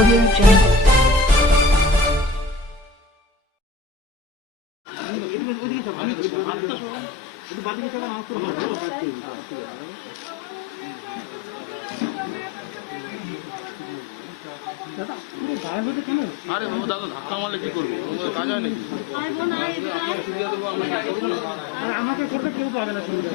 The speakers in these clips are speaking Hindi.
Audio Jungle. আরে বাবু দাদা ধাক্কা মারলে কি করবো কাজ হয় নাকি আমাকে করতে কেউ পাবে না সুবিধা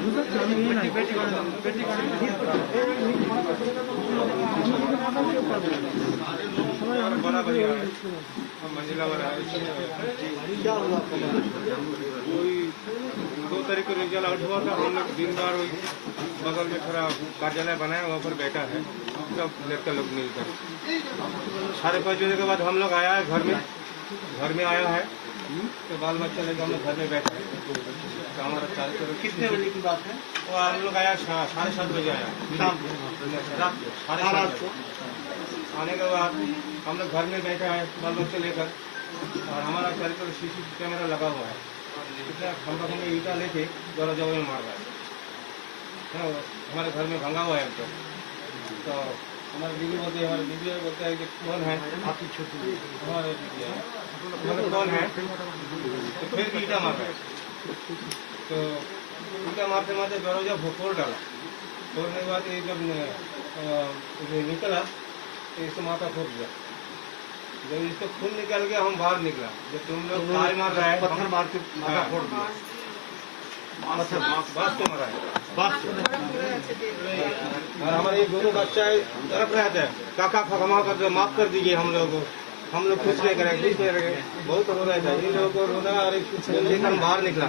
दो तारीख को रिजल्ट आउट हुआ था। हम लोग दिन भर बगल में थोड़ा कार्यालय बनाया, वहाँ पर बैठा है सब लड़का लोग मिलकर। 5:30 बजे के बाद हम लोग आया है घर में आया है तो बाल बच्चा लेकर हम लोग घर में बैठे तो हमारा चाल करो। कितने बजे की बात है? वो हम लोग आया 7:30 बजे आया शाम को रात को 7:30 आने के बाद हम लोग घर में बैठा है बाल बच्चे लेकर और हमारा चाल करो CCTV कैमरा लगा हुआ है। इतना खंभा ईटा लेके जरा जगह में मार रहा है। हमारे घर में भंगा हुआ है तो हमारे दीदी बोलते हैं कि कौन है आपकी छोटी हमारे दीदी है कौन है तो फिर भी ईटा मार रहा है। तो ईटा मारते मारते दरवाजा फोड़ डाला। फोड़ने के बाद ये जब निकला तो इससे माथा फोड़ दिया। जब इसको खून निकल गया हम बाहर निकला। जब तुम लोग ताल मार रहा है पत्थर मार के माथा फोड़ दिया। बात तो मरा है और हमारे एक दोनों बच्चा तरफ रहते हैं काका खमा कर दो माफ कर दीजिए हम लोग कुछ नहीं करेंगे बहुत हो रहा था इन लोगों को रोना और लेकर हम बाहर निकला।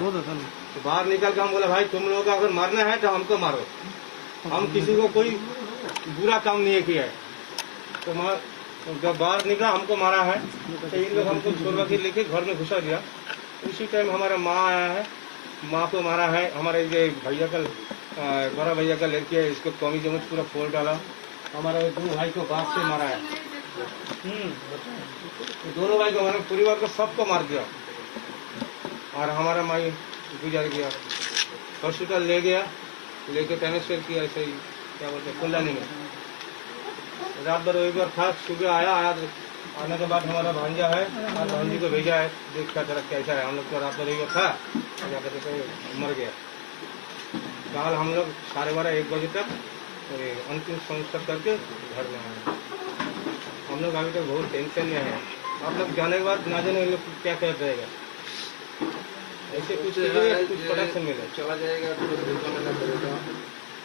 तो बाहर निकल के हम बोला भाई तुम लोगों को अगर मारना है तो हमको मारो, हम किसी को कोई बुरा काम नहीं किया है। तो जब बाहर निकला हमको मारा है तो इन लोग हमको छोड़वा के लेके घर में घुसा दिया। उसी टाइम हमारा माँ आया है, माँ को मारा है। हमारे ये भैया का बड़ा भैया का लड़की है इसको कमी चम्मच पूरा फोड़ डाला। हमारे दो भाई को बाप से मारा है। दोनों भाई को हमारे परिवार को सबको मार दिया और हमारा माई गुजर गया। हॉस्पिटल ले गया, लेके ट्रांसफर किया ऐसे ही क्या बोलते हैं कुल्लानी में। रात भर रविवार था, सुबह आया आने के बाद हमारा भांजा है और भांजी को भेजा है देखता जरा कैसा है। हम लोग तो रात भर रविवार था जाकर तो मर गया। कल हम लोग 12:30-1 बजे तक अंतिम संस्कार करके घर में आए। हम लोग अभी तक बहुत टेंशन में है। आप लोग जाने के बाद ना जाने लोग क्या कर रहेगा ऐसे कुछ प्रोडक्शन मिले चला जाएगा।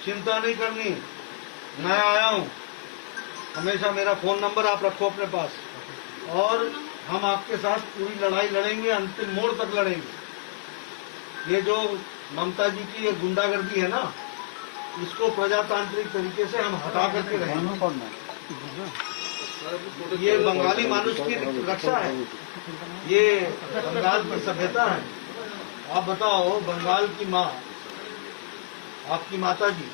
चिंता नहीं करनी, मैं आया हूँ। हमेशा मेरा फोन नंबर आप रखो अपने पास और हम आपके साथ पूरी लड़ाई लड़ेंगे, अंतिम मोड़ तक लड़ेंगे। ये जो ममता जी की ये गुंडागर्दी है ना, इसको प्रजातांत्रिक तरीके से हम हटा करके रहेंगे। ये बंगाली मानुष की रक्षा है, ये बंगाल की सभ्यता है। आप बताओ, बंगाल की माँ आपकी माता जी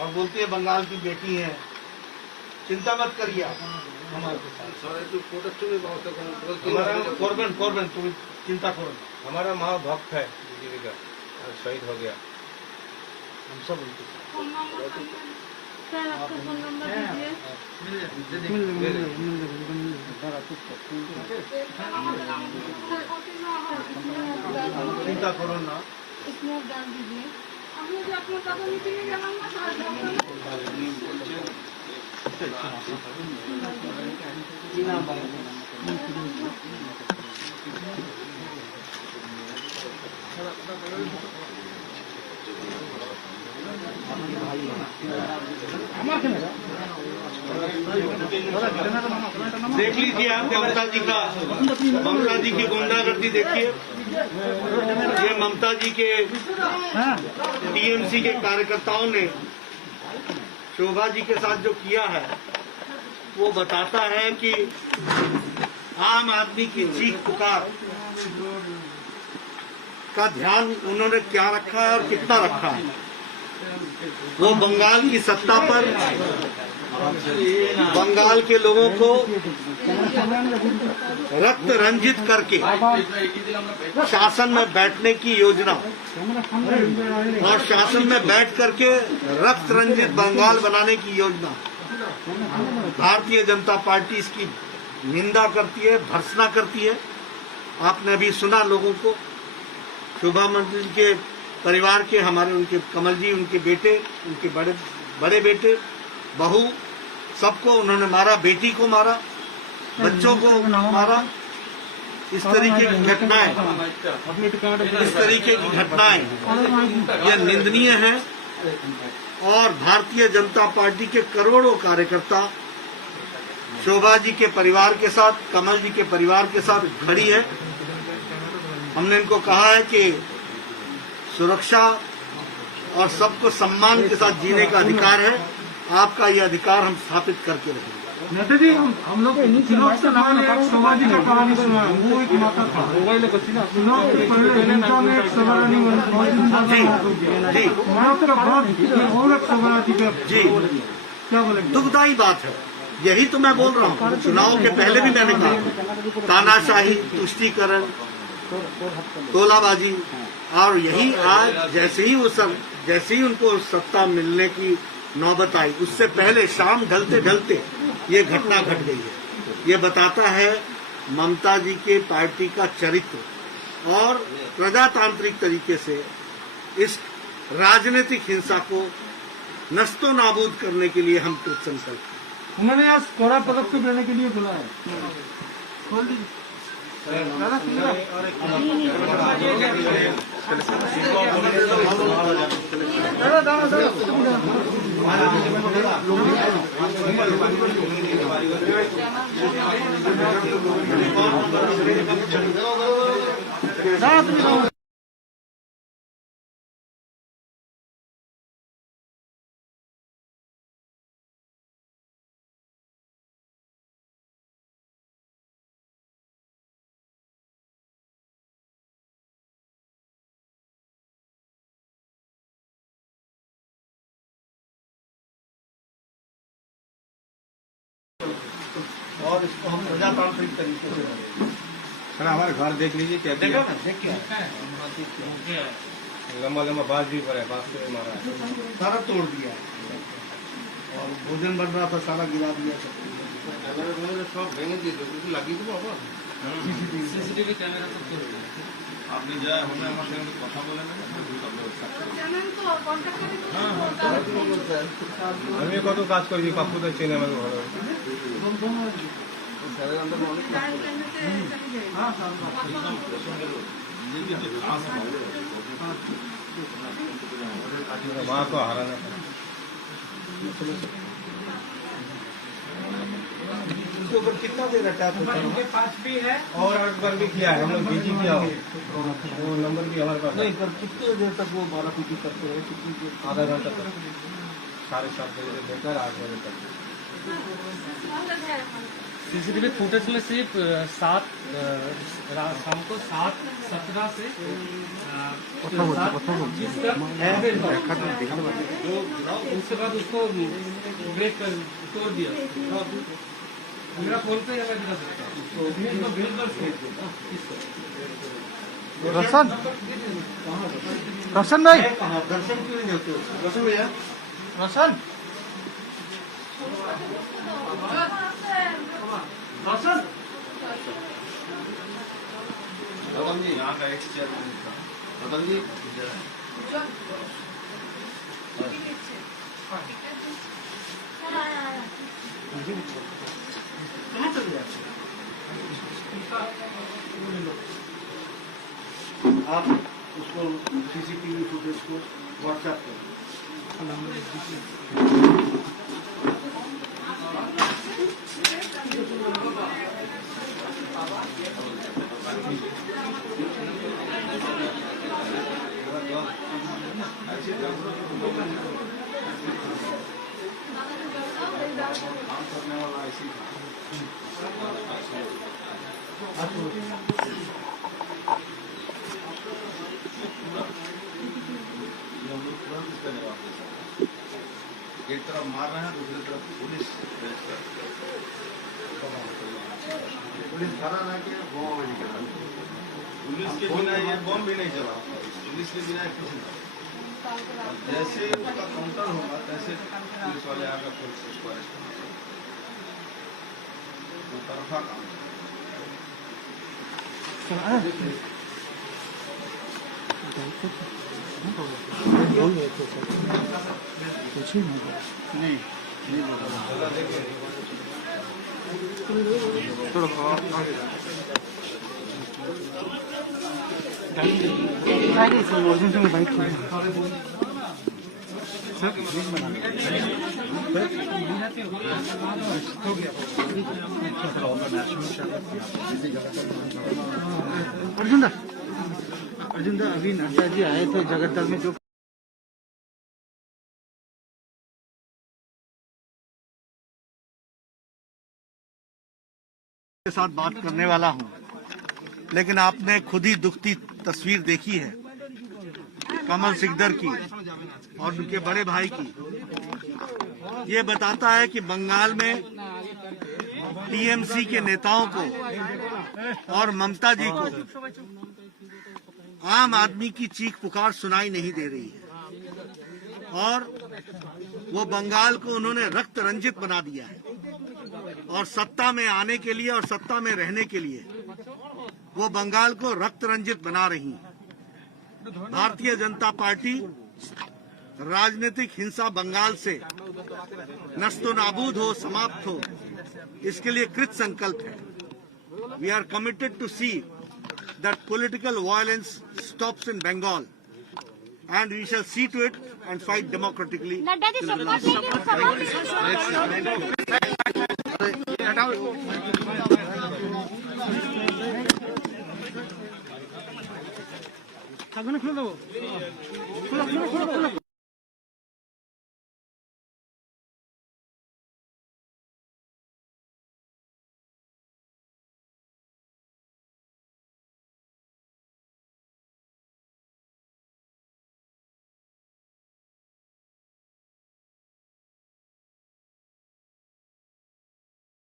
और बोलती है बंगाल की बेटी है। चिंता मत करिए आप हमारे साथ। कॉर्बन तुम चिंता करो। हमारा माँ भक्त है का शहीद हो गया। हम सब उनके चिंता करो ना। इसमें डाल दीजिए। हम लोग अपना पता नहीं चलेगा देख लीजिए आप ममता जी की गुंडागर्दी देखिए। ये ममता जी के टीएमसी के कार्यकर्ताओं ने शोभा जी के साथ जो किया है वो बताता है कि आम आदमी की चीख पुकार का ध्यान उन्होंने क्या रखा है और कितना रखा है। वो बंगाल की सत्ता पर बंगाल के लोगों को रक्त रंजित करके शासन में बैठने की योजना और शासन में बैठ करके रक्त रंजित बंगाल बनाने की योजना भारतीय जनता पार्टी इसकी निंदा करती है, भर्त्सना करती है। आपने अभी सुना लोगों को, शोभा मंत्री के परिवार के, हमारे उनके कमल जी, उनके बेटे, उनके बड़े बेटे, बहू, सबको उन्होंने मारा, बेटी को मारा, बच्चों को मारा। इस तरीके की घटनाएं, यह निंदनीय है। और भारतीय जनता पार्टी के करोड़ों कार्यकर्ता शोभा जी के परिवार के साथ, कमल जी के परिवार के साथ खड़ी है। हमने इनको कहा है कि सुरक्षा और सबको सम्मान के साथ जीने का अधिकार है। आपका ये अधिकार हम स्थापित करके रखेंगे। नेता जी, हम लोग चुनाव से पहले एक शोभा जी का कहानी सुना, वो एक माता था। चुनाव से पहले जनता ने एक सवारानी जी और एक सवारानी जी क्या बोलेंगे? दुखदायी बात है। यही तो मैं बोल रहा हूँ। चुनाव के पहले भी मैंने कहा, तानाशाही, तुष्टीकरण, तोलाबाजी, और यही आज जैसे ही उनको सत्ता मिलने की नौबत आई, उससे पहले शाम ढलते ढलते ये घटना घट गई है। ये बताता है ममता जी के पार्टी का चरित्र, और प्रजातांत्रिक तरीके से इस राजनीतिक हिंसा को नस्तो नाबूद करने के लिए हम कृत संकल्प हैं। उन्होंने आज कड़ा पदक्षेप लेने के लिए बोला है। और इसको हम प्रजातांत्रिक तरीके से करेंगे। सर, हमारे घर देख लीजिए क्या देखो ना, देख क्या लंबा लंबा बांस भी पड़ा है, बांस से मारा है, सारा तोड़ दिया है। और भोजन बन रहा था, सारा गिरा दिया। सब ভেঙে দিয়ে কিছু লাগিয়ে দেবো আবার। সিসিটিভি ক্যামেরা তো চলবে। আপনি যা হবে আমার সঙ্গে কথা বলে নেবেন। জানেন তো কন্ট্রাক্টরই তো আমি কত কাজ করেছি, পাপ্পু তো চেনে আমাকে ভালো। वहाँ को हराना था। इसके ऊपर कितना देर अटैक होता है? उनके पास भी है और एक बार भी किया है, हम लोग बीजी किया हो, वो नंबर भी हमारे पास नहीं, पर कितनी देर तक वो बाराकुटी करते रहे? कितनी देर? आधा घंटा तक, 7:30 बजे से लेकर 8 बजे तक। सीसीटीवी फुटेज में सिर्फ शाम को 7:17 से 7:25 तक, उसके बाद उसको ब्रेक कर तोड़ दिया। मेरा फोन पे मैं दिखा सकता हूँ। रोशन भाई, कहाँ दर्शन क्यों नहीं देते? दर्शन भैया, रोशन दर्शन रतन जी यहाँ का एक चेयर रतन जी कहाँ चले जाते? आप उसको सीसीटीवी फुटेज को व्हाट्सएप करें। एक तरफ मार रहे हैं, दूसरी तरफ पुलिस पुलिस खड़ा रह के वो निकला। पुलिस के बिना ये बम भी नहीं चला, पुलिस के बिना कुछ नहीं। जैसे उसका काउंटर होगा तैसे पुलिस वाले आकर उसको अरेस्ट तरफा काम है। अर्जुन दा अभी नड्डा जी आए थे जगतल में जो के साथ बात करने वाला हूं, लेकिन आपने खुद ही दुखती तस्वीर देखी है कमल सिकदर की और उनके बड़े भाई की। ये बताता है कि बंगाल में टीएमसी के नेताओं को और ममता जी को आम आदमी की चीख पुकार सुनाई नहीं दे रही है और वो बंगाल को उन्होंने रक्त रंजित बना दिया है और सत्ता में आने के लिए और सत्ता में रहने के लिए वो बंगाल को रक्त रंजित बना रही है। भारतीय जनता पार्टी राजनीतिक हिंसा बंगाल से नस्तो नाबूद हो, समाप्त हो, इसके लिए कृत संकल्प है। We are committed to see that political violence stops in Bengal, and we shall see to it and fight democratically. Nadda ji शपथ लेंगे।